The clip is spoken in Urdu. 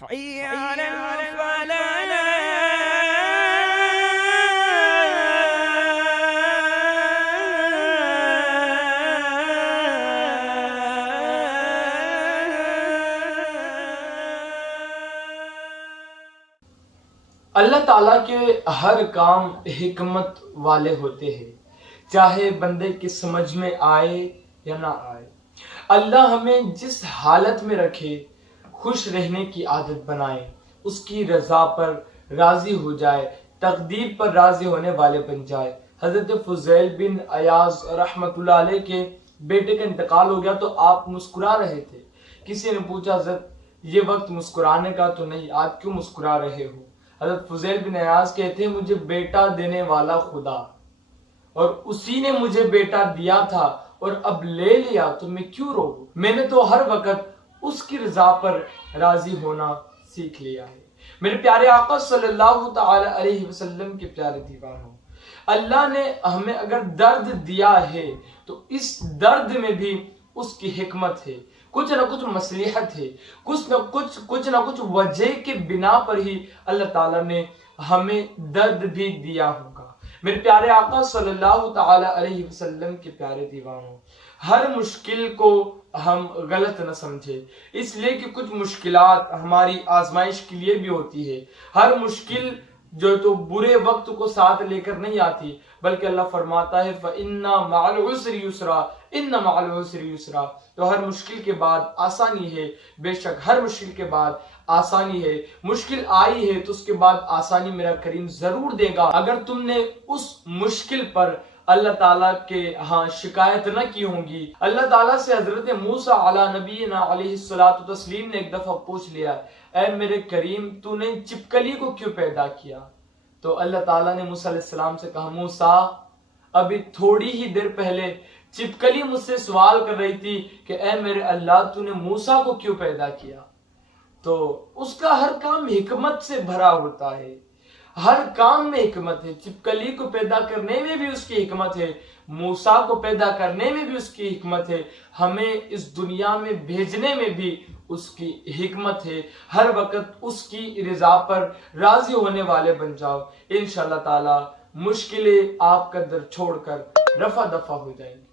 حي على الفلاح. اللہ تعالیٰ کے ہر کام حکمت والے ہوتے ہیں، چاہے بندے کی سمجھ میں آئے یا نہ آئے۔ اللہ ہمیں جس حالت میں رکھے خوش رہنے کی عادت بنائے، اس کی رضا پر راضی ہو جائے، تقدیر پر راضی ہونے والے بن جائے۔ حضرت فضیل بن عیاض رحمۃ اللہ علیہ کے بیٹے کا انتقال ہو گیا تو آپ مسکرا رہے تھے۔ کسی نے پوچھا حضرت یہ وقت مسکرانے کا تو نہیں، آپ کیوں مسکرا رہے ہو؟ حضرت فضیل بن عیاض کہتے ہیں مجھے بیٹا دینے والا خدا، اور اسی نے مجھے بیٹا دیا تھا اور اب لے لیا تو میں کیوں رو؟ میں نے تو ہر وقت اس کی رضا پر راضی ہونا سیکھ لیا ہے۔ میرے پیارے آقا صلی اللہ تعالی علیہ وسلم کے پیارے دیوانوں، اللہ نے ہمیں اگر درد دیا ہے تو اس درد میں بھی اس کی حکمت ہے، کچھ نہ کچھ مصلحت ہے، کچھ نہ کچھ وجہ کے بنا پر ہی اللہ تعالیٰ نے ہمیں درد بھی دیا ہوگا۔ میرے پیارے آقا صلی اللہ تعالی علیہ وسلم کے پیارے دیوانوں، ہر مشکل کو ہم غلط نہ سمجھے، اس لیے کہ کچھ مشکلات ہماری آزمائش کے لیے بھی ہوتی ہے۔ ہر مشکل جو تو برے وقت کو ساتھ لے کر نہیں آتی، بلکہ اللہ فرماتا ہے فَإِنَّ مَعَ الْعُسْرِ يُسْرًا إِنَّ مَعَ الْعُسْرِ يُسْرًا، تو ہر مشکل کے بعد آسانی ہے، بے شک ہر مشکل کے بعد آسانی ہے۔ مشکل آئی ہے تو اس کے بعد آسانی میرا کریم ضرور دے گا۔ اگر تم نے اس مشکل پر اللہ تعالیٰ کے ہاں شکایت نہ کی ہوگی، اللہ تعالیٰ سے حضرت موسیٰ علی نبینا علیہ السلام نے ایک دفعہ پوچھ لیا، اے میرے کریم تو نے چپکلی کو کیوں پیدا کیا؟ تو اللہ تعالیٰ نے موسیٰ علیہ السلام سے کہا موسیٰ ابھی تھوڑی ہی دیر پہلے چپکلی مجھ سے سوال کر رہی تھی کہ اے میرے اللہ تو نے موسیٰ کو کیوں پیدا کیا؟ تو اس کا ہر کام حکمت سے بھرا ہوتا ہے، ہر کام میں حکمت ہے۔ چپکلی کو پیدا کرنے میں بھی اس کی حکمت ہے، موسیٰ کو پیدا کرنے میں بھی اس کی حکمت ہے، ہمیں اس دنیا میں بھیجنے میں بھی اس کی حکمت ہے۔ ہر وقت اس کی رضا پر راضی ہونے والے بن جاؤ، انشاءاللہ تعالی مشکلیں آپ کا در چھوڑ کر رفع دفع ہو جائیں گی۔